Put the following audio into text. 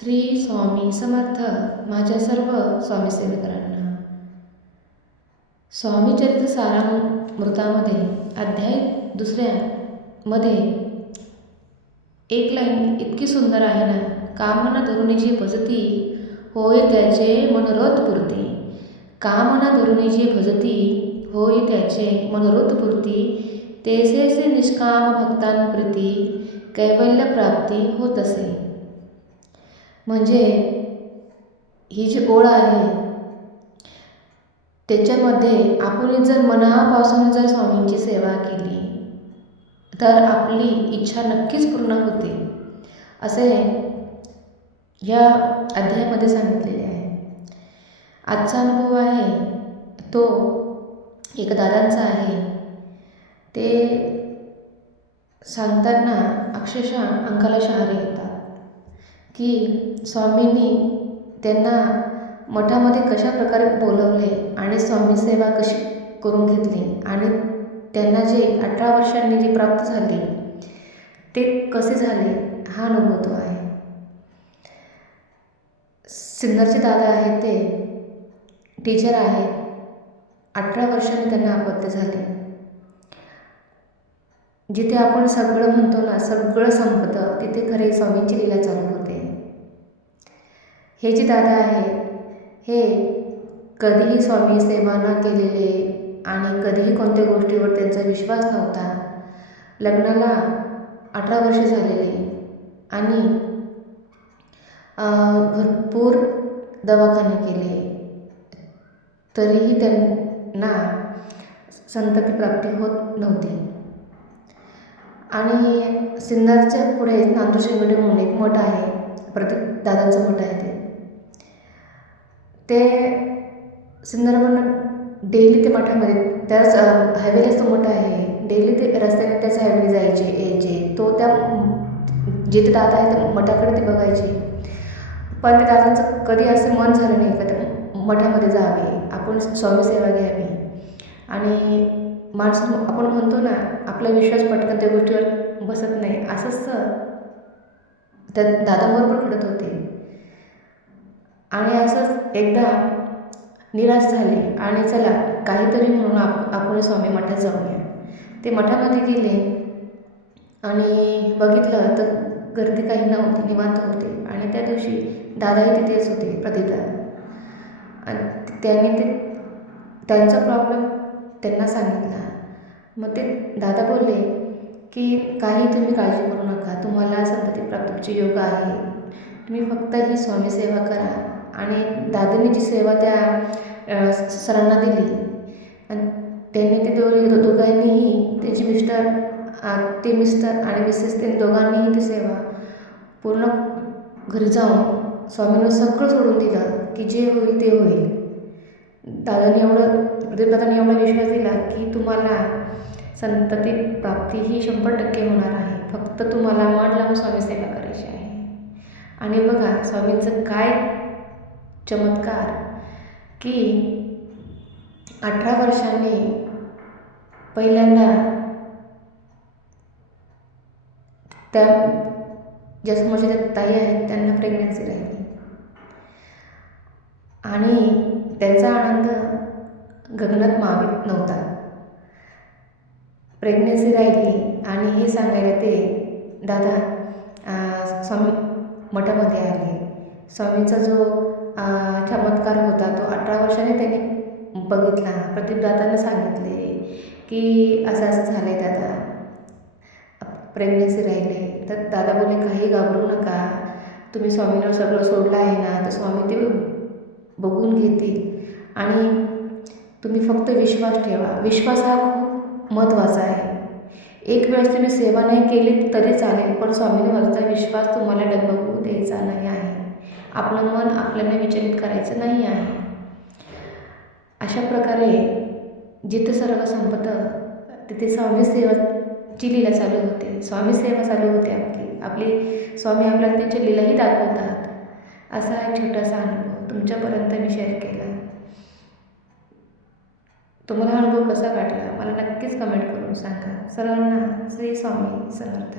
श्री स्वामी समर्थ माझ्या सर्व स्वामी सेवकरांना स्वामीचरित सारामृतामध्ये अध्याय दुसऱ्यामध्ये एक लाईन इतकी सुंदर आहे ना कामना धरुणीची भजती होय त्याचे मनोरथ पुरती. कामना धरुणीची भजती होय त्याचे मनोरथ पुरती. तेसेसे निष्काम भक्तांप्रीती कैवल्य प्राप्ती होत असे. म्हणजे ही जी ओळ आहे त्याच्यामध्ये आपण जर मनापासून जर स्वामींची सेवा केली तर आपली इच्छा नक्कीच पूर्ण होते. असे या अध्यायामध्ये सांगितलेले आहे. आजचा अनुभव आहे तो एक दादांचा आहे. ते सांगताना अक्षरशः अंकाला शहारे येतात. की स्वामींनी त्यांना मठामध्ये कशा प्रकारे बोलवले आणि स्वामी सेवा कशी करून घेतली आणि त्यांना जे अठरा वर्षांनी जी प्राप्त झाली ते कसे झाले हा अनुभव आहे. सिन्नरचे दादा आहेत ते टीचर आहे अठरा वर्षांनी त्यांना अपत्य झाले. जिथे आपण सगळं म्हणतो ना सगळं संपतं तिथे खरे स्वामींची लीला चालू होते. हे जे दादा आहे हे कधीही स्वामी सेवा न केलेले आणि कधीही कोणत्या गोष्टीवर त्यांचा विश्वास नव्हता. लग्नाला अठरा वर्ष झालेले आणि भरपूर दवाखाने केले. तरीही त्यांना संतती प्राप्ती होत नव्हती. आणि सिन्नरच्या पुढे नांदूर शिंगडे म्हणून एक मठ आहे. प्रत्येक दादाचं मठ आहे ते. ते सुंदरबन डेली ते मठामध्ये त्याच हायवेलाच तो मोठा आहे. डेली ते रस्त्याने त्याच हायवे जायचे यायचे. तो त्या जिथे दादा आहे त्या मठाकडे ते बघायचे. पण त्या दादांचं कधी असं मन झालं नाही का त्या मठामध्ये जावे. आपण स्वामी सेवा घ्यावी. आणि माणसं आपण म्हणतो ना आपला विश्वास पटकन त्या गोष्टीवर बसत नाही. असंच त्या दादाबरोबर घडत होते. आणि असंच एकदा निराश झाले आणि चला काहीतरी म्हणून आप आपण स्वामी मठात जाऊया ते मठामध्ये गेले आणि बघितलं तर गर्दी काही नव्हती निवांत होते. आणि त्या दिवशी दादाही तिथेच होते प्रतिदा. आणि त्यांनी ते त्यांचा प्रॉब्लेम त्यांना सांगितला. मग ते दादा बोलले की काही तुम्ही काळजी करू नका. तुम्हाला संपत्ती प्राप्तीची योग आहे. तुम्ही फक्त ही स्वामी सेवा करा. आणि दादांनी जी सेवा त्या सरांना दिली. आणि त्यांनी ते दोघे दोघांनीही त्याची मिस्टर ते मिस्टर आणि मिसेस त्यांनी दोघांनीही ती सेवा पूर्ण घरी जाऊन स्वामींना सगळं सोडून दिलं की जे होईल ते होईल. दादांनी एवढं प्रदीप एवढा विश्वास दिला की तुम्हाला संतती प्राप्ती ही शंभर टक्के होणार आहे. फक्त तुम्हाला मन लावून स्वामी सेवा करायची आहे. आणि बघा स्वामींचं काय चमत्कार की अठरा वर्षांनी पहिल्यांदा त्या ज्या समोरच्या ज्या ताई आहेत त्यांना प्रेग्नन्सी राहिली. आणि त्यांचा आनंद गगनात मावित नव्हता. प्रेग्नन्सी राहिली आणि हे सांगायला ते दादा स्वामी मठामध्ये आले. स्वामींचा जो चमत्कार होता तो अठरा वर्षाने त्यांनी बघितला. प्रदीपदादांना सांगितले की असं असं झालं आहे दादा. प्रेग्नन्सी राहिले तर दादा बोलले काही घाबरू नका. तुम्ही स्वामींवर सगळं सोडलं आहे ना तर स्वामी ते बघून घेतील. आणि तुम्ही फक्त विश्वास ठेवा. विश्वास हा खूप महत्त्वाचा आहे. एक वेळेस तुम्ही सेवा नाही केली तरी चालेल पण स्वामींवरचा विश्वास तुम्हाला डगमगू द्यायचा नाही. आपलं मन आपल्याला विचलित करायचं नाही आहे. अशा प्रकारे जिथं सर्व संपतं तिथे स्वामी सेवाची लीला चालू होते. स्वामी सेवा चालू होते आपली. आपली स्वामी आपल्याला त्यांच्या लीलाही दाखवतात. असा एक छोटासा अनुभव तुमच्यापर्यंत मी शेअर केला. तुम्हाला अनुभव कसा वाटला? मला नक्कीच कमेंट करून सांगा. सर्वांना श्री स्वामी समर्थ.